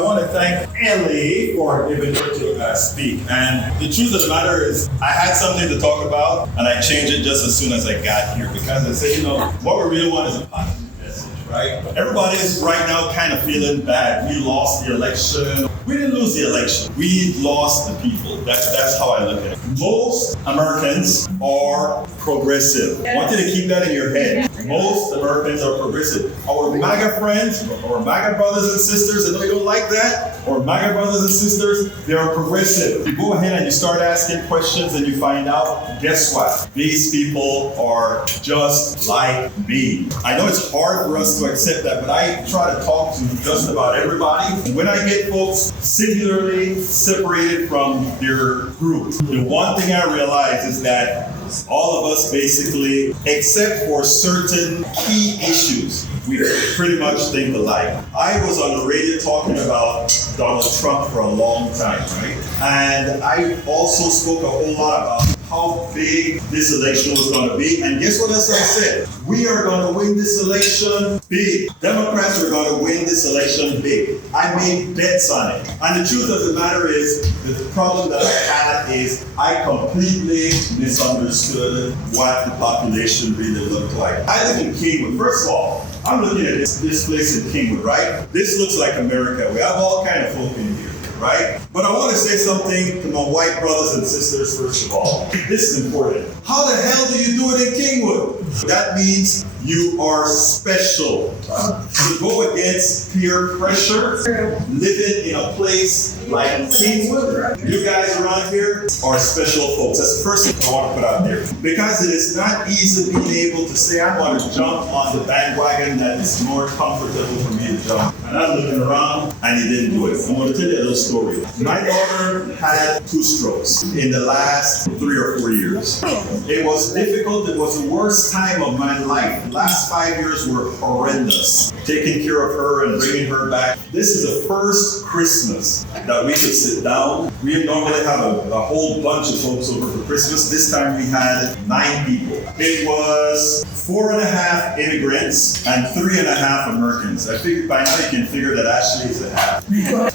want to thank LA for giving me to speak. And the truth of the matter is, I had something to talk about, and I changed it just as soon as I got here because I said, what we really want is a positive message, right? Everybody's right now kind of feeling bad. We lost the election. We didn't lose the election. We lost the people. That's how I look at it. Most Americans are progressive. I want you to keep that in your head. Most Americans are progressive. Our MAGA friends, our MAGA brothers and sisters, I know you don't like that, our MAGA brothers and sisters, they are progressive. You go ahead and you start asking questions and you find out, guess what? These people are just like me. I know it's hard for us to accept that, but I try to talk to just about everybody. When I get folks singularly separated from their group, the one thing I realize is that all of us basically, except for certain key issues, we pretty much think alike. I was on the radio talking about Donald Trump for a long time, right? And I also spoke a whole lot about how big this election was going to be. And guess what else I said? We are going to win this election big. Democrats are going to win this election big. I made bets on it. And the truth of the matter is, the problem that I had is I completely misunderstood what the population really looked like. I live in Kingwood. First of all, I'm looking at this place in Kingwood, right? This looks like America. We have all kind of folk in here, right? But I want to say something to my white brothers and sisters, first of all. This is important. How the hell do you do it in Kingwood? That means you are special. To go against peer pressure, living in a place like Kingwood, you guys around here are special folks. That's the first thing I want to put out there. Because it is not easy being able to say, I want to jump on the bandwagon that is more comfortable for me to jump. And I'm looking around, and he didn't do it. I'm going to tell you a little story. My daughter had 2 strokes in the last 3 or 4 years. It was difficult. It was the worst time of my life. The last 5 years were horrendous. Taking care of her and bringing her back. This is the first Christmas that we could sit down. We normally have a whole bunch of folks over for Christmas. This time we had 9 people. It was 4.5 immigrants and 3.5 Americans. I figured by now you can figure that Ashley is a half.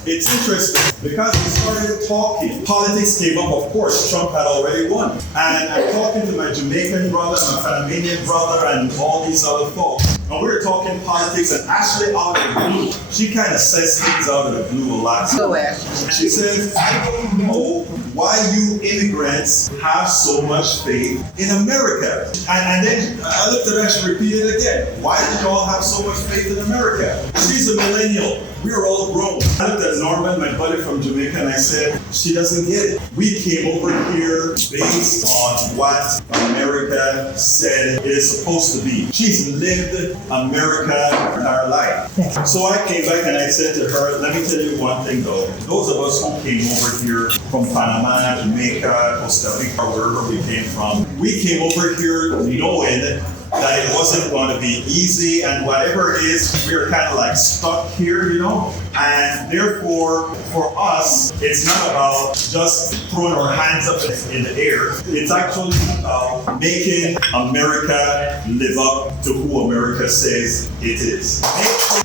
It's interesting because we started talking. Politics came up, of course. Trump had already won. And I'm talking to my Jamaican brother, my Panamanian brother, and all these other folks. And we were talking politics, and Ashley out of the blue, she kind of says things out of the blue a lot. She says, I don't know why you immigrants have so much faith in America. And then I looked at her and she repeated again. Why do you all have so much faith in America? She's a millennial. We are all grown. I looked at Norman, my buddy from Jamaica, and I said, she doesn't get it. We came over here based on what America said it is supposed to be. She's lived America her entire life. So I came back and I said to her, let me tell you one thing though. Those of us who came over here from Panama, Jamaica, Costa Rica, wherever we came from, we came over here knowing that it wasn't going to be easy, and whatever it is, we were kind of like stuck here, and therefore, for us, it's not about just throwing our hands up in the air. It's actually about making America live up to who America says it is.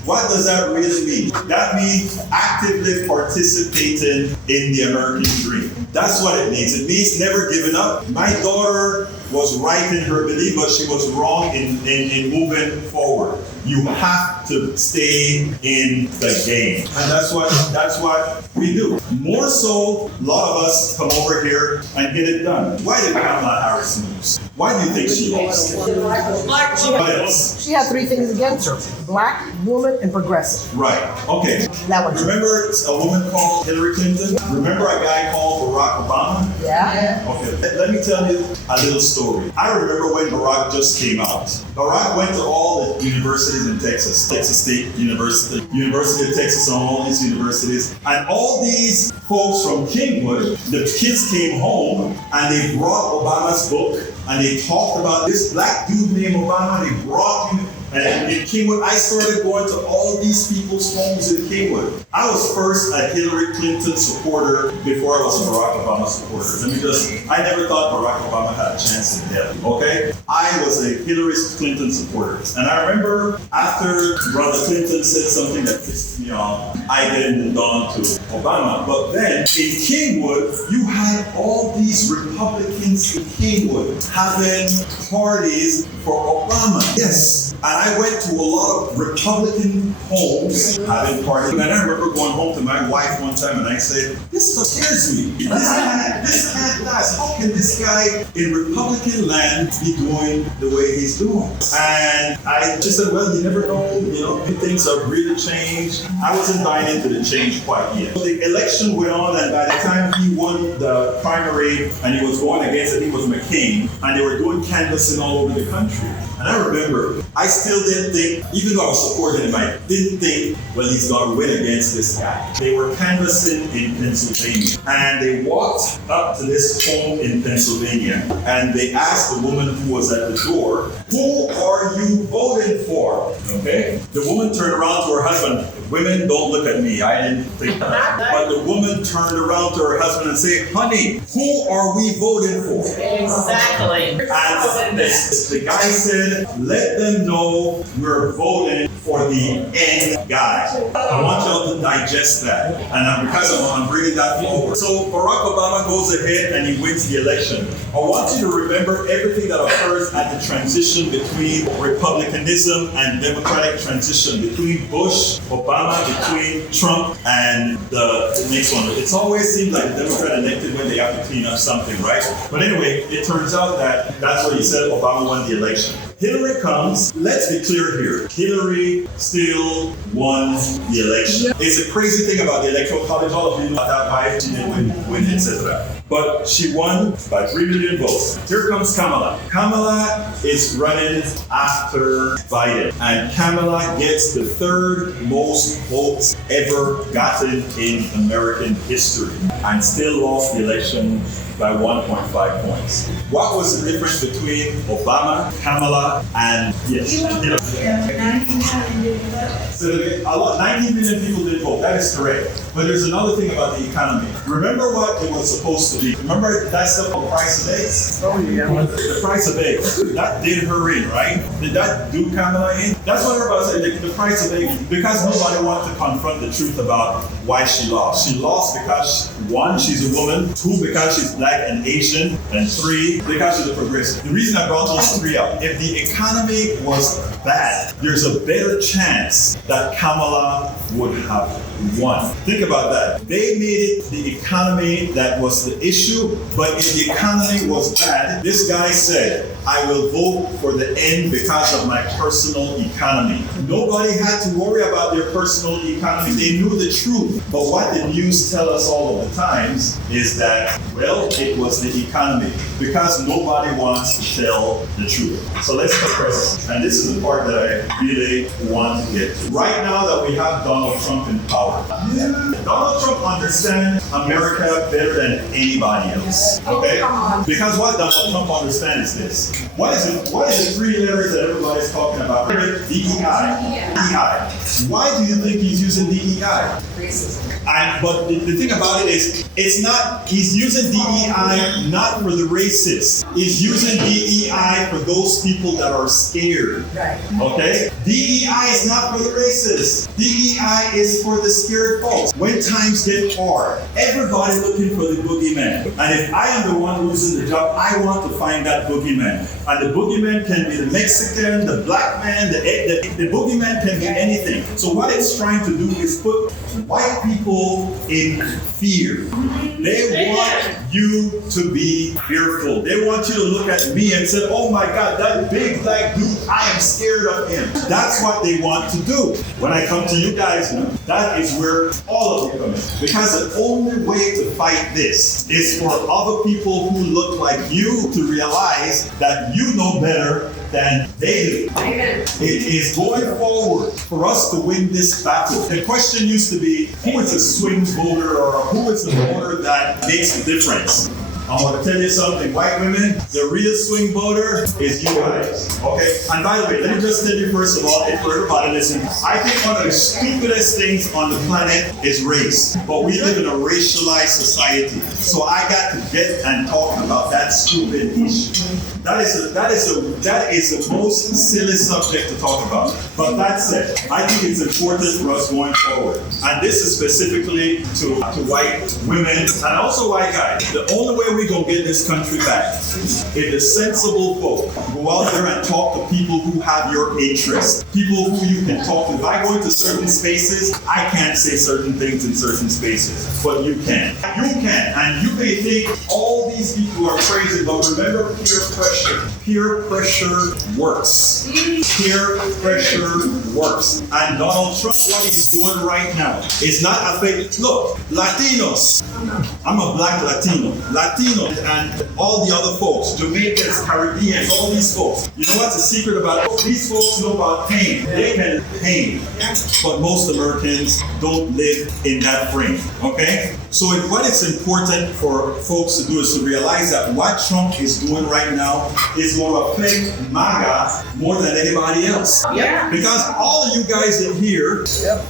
What does that really mean? That means actively participating in the American dream. That's what it means. It means never giving up. My daughter was right in her belief, but she was wrong in moving forward. You have to stay in the game. And that's what we do. More so, a lot of us come over here and get it done. Why did Kamala Harris lose? Why do you think she lost? What else? She had 3 things against her: black, woman, and progressive. Right. Okay. That one. Remember a woman called Hillary Clinton? Remember a guy called Barack Obama? Yeah. Okay. Let me tell you a little story. I remember when Barack just came out. Barack went to all the universities in Texas. Texas State University, University of Texas, and all these universities. And all these folks from Kingwood, the kids came home and they brought Obama's book and they talked about this black dude named Obama. They brought him And in Kingwood, I started going to all these people's homes in Kingwood. I was first a Hillary Clinton supporter before I was a Barack Obama supporter. I never thought Barack Obama had a chance in hell, okay? I was a Hillary Clinton supporter. And I remember after Brother Clinton said something that pissed me off, I then moved on to Obama. But then in Kingwood, you had all these Republicans in Kingwood having parties for Obama. Yes. And I went to a lot of Republican homes having parties. And I remember going home to my wife one time and I said, this scares me. This can't last. How can this guy in Republican land be doing the way he's doing? And I just said, well, you never know, things have really changed. I wasn't buying into the change quite yet. So the election went on, and by the time he won the primary and he was going against it, he was McCain, and they were doing canvassing all over the country. And I remember, I still didn't think, even though I was supporting him, I didn't think, well, he's going to win against this guy. They were canvassing in Pennsylvania, and they walked up to this home in Pennsylvania, and they asked the woman who was at the door, who are you voting for? Okay? The woman turned around to her husband. Women, don't look at me. I didn't think that. But the woman turned around to her husband and said, honey, who are we voting for? Exactly. And the guy said, let them know we're voting for the end guy. I want y'all to digest that. And because I'm bringing that forward. So Barack Obama goes ahead and he wins the election. I want you to remember everything that occurs at the transition between Republicanism and Democratic transition, between Bush, Obama, between Trump, and the next one. It's always seemed like the Democrat elected when they have to clean up something, right? But anyway, it turns out that that's what he said, Obama won the election. Hillary comes, let's be clear here, Hillary still won the election. It's a crazy thing about the Electoral College, all of you know that why she didn't win, etc. But she won by 3 million votes. Here comes Kamala. Kamala is running after Biden, and Kamala gets the third most votes ever gotten in American history, and still lost the election by 1.5 points. What was the difference between Obama, Kamala, and yes? 19 million people did vote. That is correct. But there's another thing about the economy. Remember what it was supposed to be. Remember that stuff on the price of eggs? Oh, yeah. The price of eggs. That did her in, right? Did that do Kamala in? That's what everybody said. The price of eggs. Because nobody wanted to confront the truth about why she lost. She lost because, one, she's a woman. Two, because she's black and Asian. And three, because she's a progressive. The reason I brought those three up, if the economy was bad, there's a better chance that Kamala would have won. Think about that. They made it the economy that was the issue, but if the economy was bad, this guy said, I will vote for the end because of my personal economy. Nobody had to worry about their personal economy. They knew the truth. But what the news tell us all of the times is that, well, it was the economy, because nobody wants to tell the truth. So let's compress. And this is the part that I really want to get to. Right now that we have Donald Trump in power, Donald Trump understands America better than anybody else. Okay? Because what Donald Trump understands is this. What is the three letters that everybody's talking about? DEI. DEI. Why do you think he's using DEI? Racism. But the thing about it is, it's not, he's using DEI not for the racists. He's using DEI for those people that are scared. Right. Okay? DEI is not for the racists. DEI is for the scared folks. When times get hard, everybody looking for the boogeyman. And if I am the one losing the job, I want to find that boogeyman. And the boogeyman can be the Mexican, the black man, the boogeyman can be anything. So what it's trying to do is put white people in fear. They want you to be fearful. They want you to look at me and say, oh my God, that big black dude, I am scared of him. That's what they want to do. When I come to you guys, that is where all of you come in. Because the only way to fight this is for other people who look like you to realize that you know better than they do. Amen. It is going forward for us to win this battle. The question used to be, who is a swing voter or who is the voter that makes the difference? I'm gonna tell you something, white women, the real swing voter is you guys, okay? And by the way, let me just tell you first of all, if for everybody listening, I think one of the stupidest things on the planet is race, but we live in a racialized society. So I got to get and talk about that stupid issue. That is the most silly subject to talk about. But that said, I think it's important for us going forward. And this is specifically to white women and also white guys. The only way we're going to get this country back is the sensible folk go out there and talk to people who have your interests, people who you can talk to. If I go into certain spaces, I can't say certain things in certain spaces, but you can. You can, and you may think all these people are crazy, but remember peer pressure. Peer pressure works. Peer pressure works. And Donald Trump, what he's doing right now is not affecting. Look, Latinos. I'm a black Latino. Latinos and all the other folks, Jamaicans, Caribbeans, all these folks. You know what's the secret about it? These folks know about pain. They can pain. But most Americans don't live in that frame. Okay? So what it's important for folks to do is to realize that what Trump is doing right now is going to affect MAGA more than anybody else. Yeah. Because all of you guys in here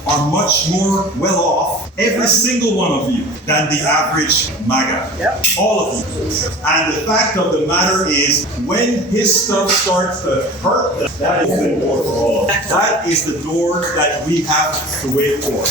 are much more well off, every single one of you, than the average MAGA. Yep. All of you. And the fact of the matter is, when his stuff starts to hurt them, that is the door for all. That is the door that we have to wait for.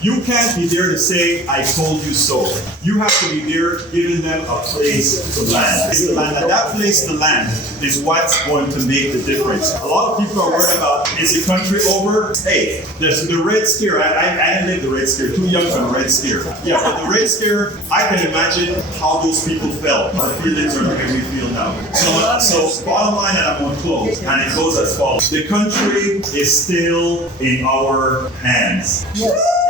You can't be there to say, I told you so. You have to be there giving them a place to land. And that place to land is what's going to make the difference. A lot of people are worried about, is the country over? Hey, there's the Red Scare. I didn't live the Red Scare. Too young for the Red Scare. Yeah, but the Red Scare, I can imagine how those people felt. The feelings are the way we feel now. So bottom line, and I'm going to close, and it goes as follows. The country is still in our hands.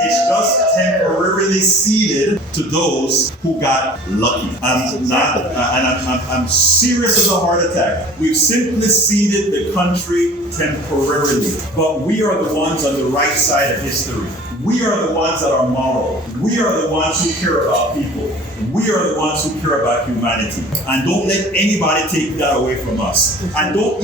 It's just temporarily ceded to those who got lucky. I'm serious as a heart attack. We've simply ceded the country temporarily, but we are the ones on the right side of history. We are the ones that are moral. We are the ones who care about people. We are the ones who care about humanity. And don't let anybody take that away from us. And don't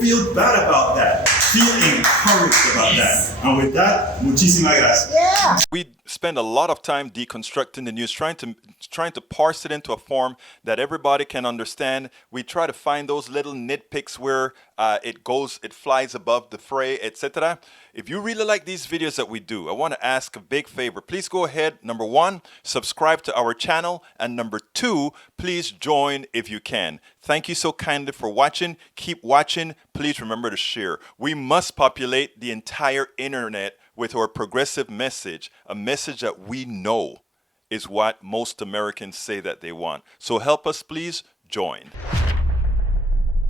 feel bad about that. Feel encouraged about that. And with that, muchísimas gracias. Yeah. We spend a lot of time deconstructing the news, trying to parse it into a form that everybody can understand. We try to find those little nitpicks where it flies above the fray, etc. If you really like these videos that we do, I want to ask a big favor. Please go ahead, number one, subscribe to our channel, and number two, please join if you can. Thank you so kindly for watching. Keep watching. Please remember to share. We must populate the entire internet with our progressive message, a message that we know is what most Americans say that they want. So help us, please join.